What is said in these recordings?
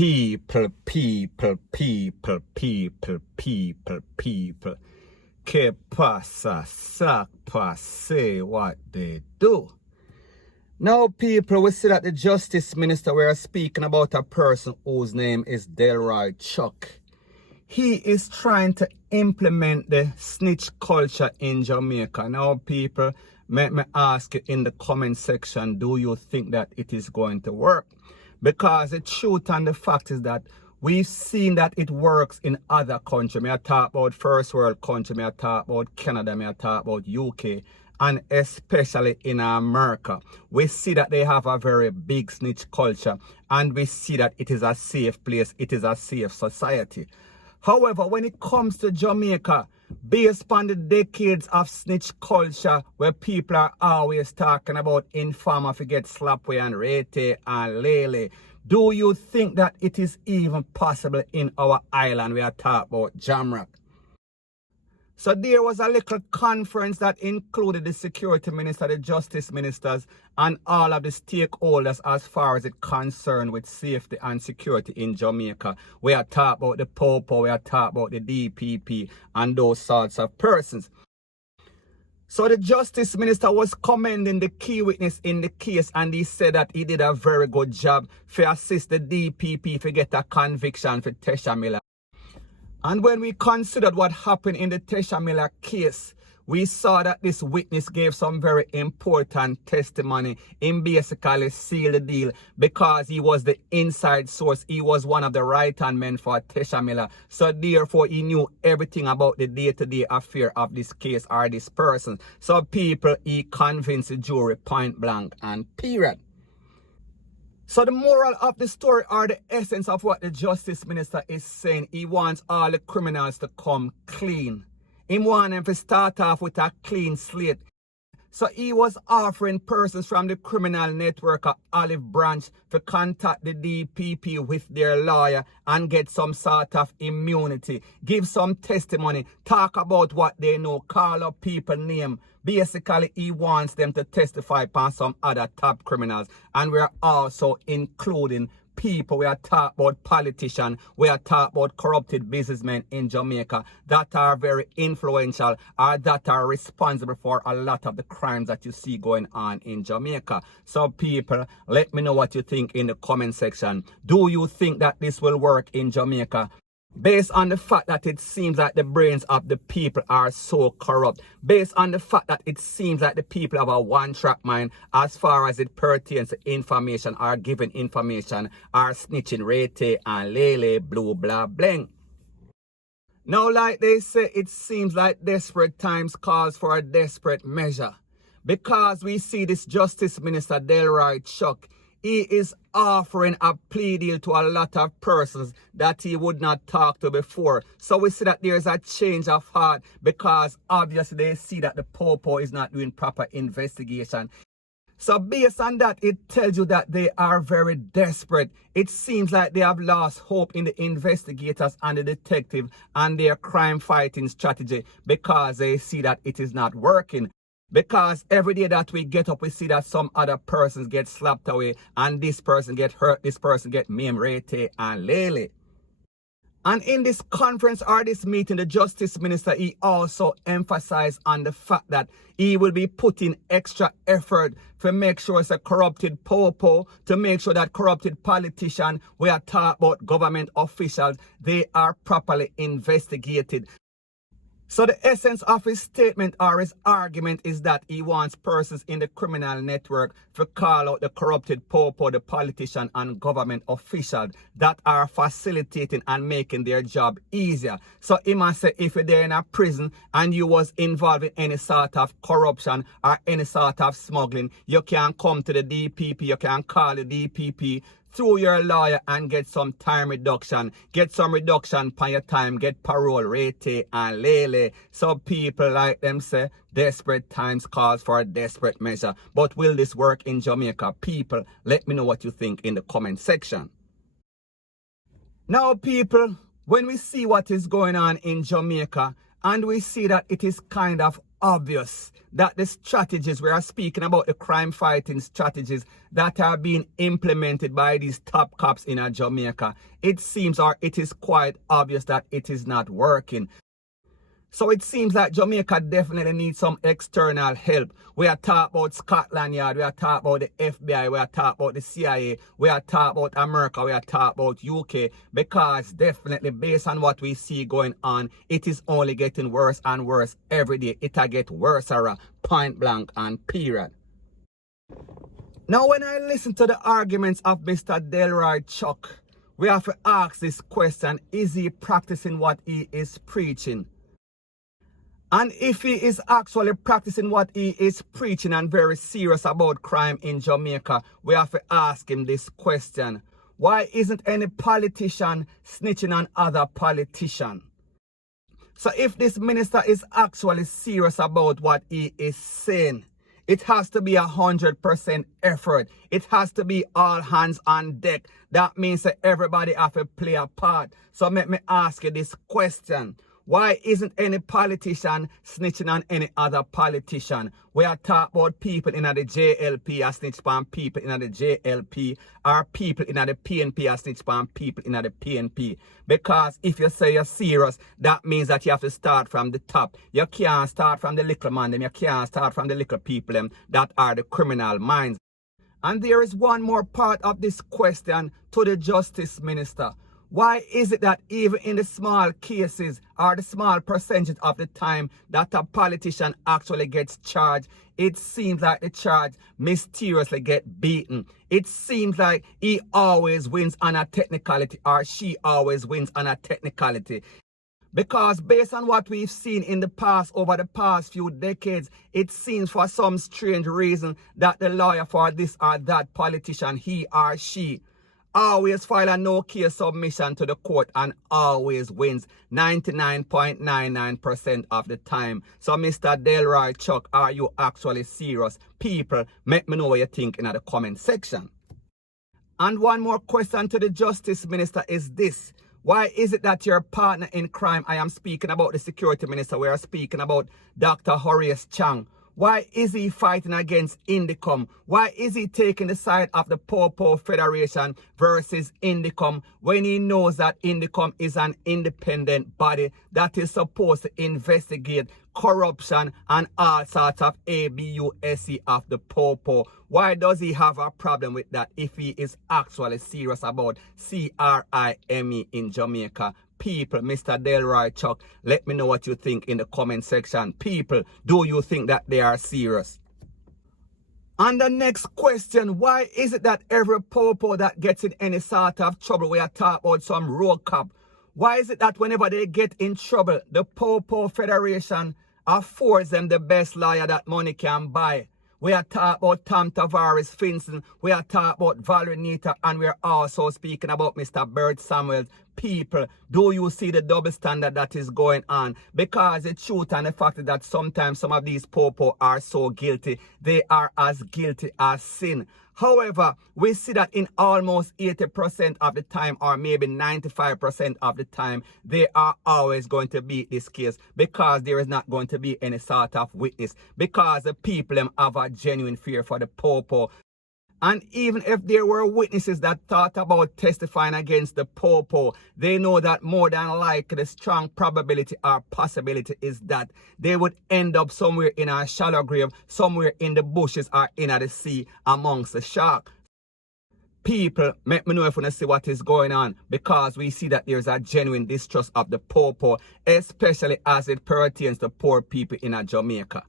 People. Que pasa, sac pass, say what they do. Now, people, we see that the Justice Minister, we are speaking about a person whose name is Delroy Chuck. He is trying to implement the snitch culture in Jamaica. Now, people, let me ask you in the comment section, do you think that it is going to work? Because the truth and the fact is that we've seen that it works in other countries. I talk about first world country, I talk about Canada, I talk about UK, and especially in America. We see that they have a very big snitch culture, and we see that it is a safe place, it is a safe society. However, when it comes to Jamaica, based on the decades of snitch culture where people are always talking about informer to get slapped away and rete and lele, do you think that it is even possible in our island we are talking about Jamrock? So there was a little conference that included the security minister, the justice ministers, and all of the stakeholders as far as it concerned with safety and security in Jamaica. We are talking about the Popo, we are talking about the DPP and those sorts of persons. So the justice minister was commending the key witness in the case, and he said that he did a very good job to assist the DPP to get a conviction for Tesha Miller. And when we considered what happened in the Tesha Miller case, we saw that this witness gave some very important testimony. He basically sealed the deal because he was the inside source. He was one of the right-hand men for Tesha Miller. So therefore, he knew everything about the day-to-day affair of this case or this person. So people, he convinced the jury point blank and period. So the moral of the story, or the essence of what the Justice Minister is saying, he wants all the criminals to come clean. He wants them to start off with a clean slate. So he was offering persons from the criminal network of Olive Branch to contact the DPP with their lawyer and get some sort of immunity, give some testimony, talk about what they know, call up people name. Basically, he wants them to testify upon some other top criminals. And we're also including people, we are talking about politicians, we are talking about corrupted businessmen in Jamaica that are very influential or that are responsible for a lot of the crimes that you see going on in Jamaica. So people, let me know what you think in the comment section. Do you think that this will work in Jamaica? Based on the fact that it seems like the brains of the people are so corrupt. Based on the fact that it seems like the people have a one-track mind as far as it pertains to information or giving information or snitching rete and lele blue blah bling. Now, like they say, it seems like desperate times calls for a desperate measure. Because we see this Justice Minister Delroy Chuck, he is offering a plea deal to a lot of persons that he would not talk to before. So we see that there's a change of heart because obviously they see that the Popo is not doing proper investigation. So based on that, it tells you that they are very desperate. It seems like they have lost hope in the investigators and the detective and their crime fighting strategy because they see that it is not working. Because every day that we get up, we see that some other persons get slapped away and this person get hurt, this person get maimed, rete and lele. And in this conference or this meeting, the Justice Minister, he also emphasized on the fact that he will be putting extra effort to make sure it's a corrupted Popo, to make sure that corrupted politicians, we are talking about government officials, they are properly investigated. So the essence of his statement or his argument is that he wants persons in the criminal network to call out the corrupted Popo, the politician and government officials that are facilitating and making their job easier. So he must say if you're there in a prison and you was involved in any sort of corruption or any sort of smuggling, you can come to the DPP, you can call the DPP through your lawyer and get some time reduction, get some reduction on your time, get parole, rete and lele. So people like them say, desperate times calls for a desperate measure. But will this work in Jamaica? People, let me know what you think in the comment section. Now people, when we see what is going on in Jamaica, and we see that it is kind of obvious that the strategies, we are speaking about the crime fighting strategies that are being implemented by these top cops in Jamaica, it seems, or it is quite obvious that it is not working. So it seems like Jamaica definitely needs some external help. We are talking about Scotland Yard, we are talking about the FBI, we are talking about the CIA, we are talking about America, we are talking about UK, because definitely based on what we see going on, it is only getting worse and worse every day. It'll get worse, point blank and period. Now when I listen to the arguments of Mr. Delroy Chuck, we have to ask this question: is he practicing what he is preaching? And if he is actually practicing what he is preaching and very serious about crime in Jamaica, we have to ask him this question: why isn't any politician snitching on other politicians? So if this minister is actually serious about what he is saying, it has to be 100% effort. It has to be all hands on deck. That means that everybody have to play a part. So let me ask you this question: why isn't any politician snitching on any other politician? We are talking about people in the JLP are snitch on people in the JLP, or people in the PNP are snitch on people in the PNP. Because if you say you're serious, that means that you have to start from the top. You can't start from the little man, them. You can't start from the little people them that are the criminal minds. And there is one more part of this question to the Justice Minister. Why is it that even in the small cases, or the small percentage of the time that a politician actually gets charged, it seems like the charge mysteriously get beaten? It seems like he always wins on a technicality, or she always wins on a technicality. Because based on what we've seen in the past, over the past few decades, it seems for some strange reason that the lawyer for this or that politician, he or she, always file a no-case submission to the court and always wins 99.99% of the time. So Mr. Delroy Chuck, are you actually serious? People, let me know what you think in the comment section. And one more question to the Justice Minister is this: why is it that your partner in crime, I am speaking about the Security Minister, we are speaking about Dr. Horace Chang, why is he fighting against Indicom? Why is he taking the side of the Popo Federation versus Indicom when he knows that Indicom is an independent body that is supposed to investigate corruption and all sorts of ABUSE of the Popo? Why does he have a problem with that if he is actually serious about CRIME in Jamaica? People, Mr. Delroy Chuck, let me know what you think in the comment section. People, do you think that they are serious? And the next question: why is it that every popo that gets in any sort of trouble, we are talking about some road cop, why is it that whenever they get in trouble, the Popo Federation affords them the best lawyer that money can buy? We are talking about Tom Tavares Finson, we are talking about Valerie Nita, and we are also speaking about Mr. Bert Samuels. People, do you see the double standard that is going on? Because the truth and the fact is that sometimes some of these popo are so guilty, they are as guilty as sin. However, we see that in almost 80% of the time, or maybe 95% of the time, they are always going to beat this case because there is not going to be any sort of witness, because the people have a genuine fear for the popo. And even if there were witnesses that thought about testifying against the popo, they know that more than likely the strong probability or possibility is that they would end up somewhere in a shallow grave, somewhere in the bushes or in the sea amongst the sharks. People, let me know if you want to see what is going on, because we see that there's a genuine distrust of the popo, especially as it pertains to poor people in Jamaica.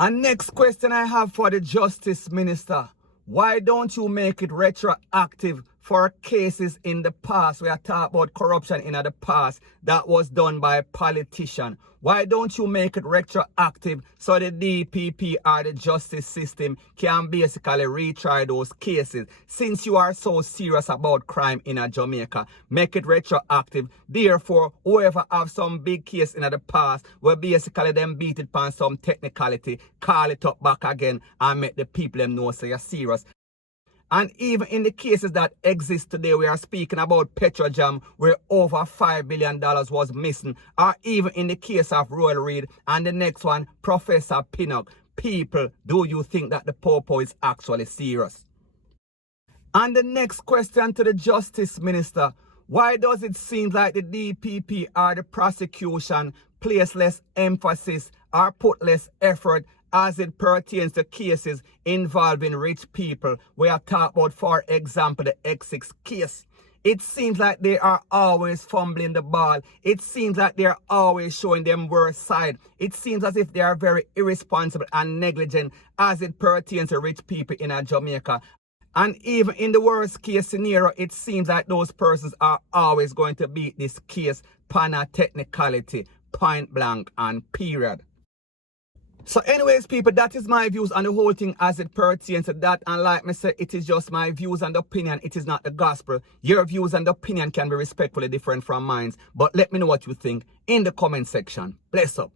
And next question I have for the Justice Minister: why don't you make it retroactive for cases in the past? We are talking about corruption in the past that was done by a politician. Why don't you make it retroactive so the DPP or the justice system can basically retry those cases? Since you are so serious about crime in Jamaica, make it retroactive. Therefore, whoever have some big case in the past will basically them beat it on some technicality, call it up back again and make the people them know so you're serious. And even in the cases that exist today, we are speaking about Petrojam, where over $5 billion was missing, or even in the case of Royal Reed, and the next one, Professor Pinnock. People, do you think that the popo is actually serious? And the next question to the Justice Minister, why does it seem like the DPP or the prosecution place less emphasis or put less effort as it pertains to cases involving rich people? We are talking about, for example, the X6 case. It seems like they are always fumbling the ball. It seems like they are always showing them worst side. It seems as if they are very irresponsible and negligent as it pertains to rich people in Jamaica. And even in the worst case scenario, it seems like those persons are always going to beat this case pana technicality, point blank and period. So anyways, people, that is my views on the whole thing as it pertains to that. And like me say, it is just my views and opinion. It is not the gospel. Your views and opinion can be respectfully different from mine. But let me know what you think in the comment section. Bless up.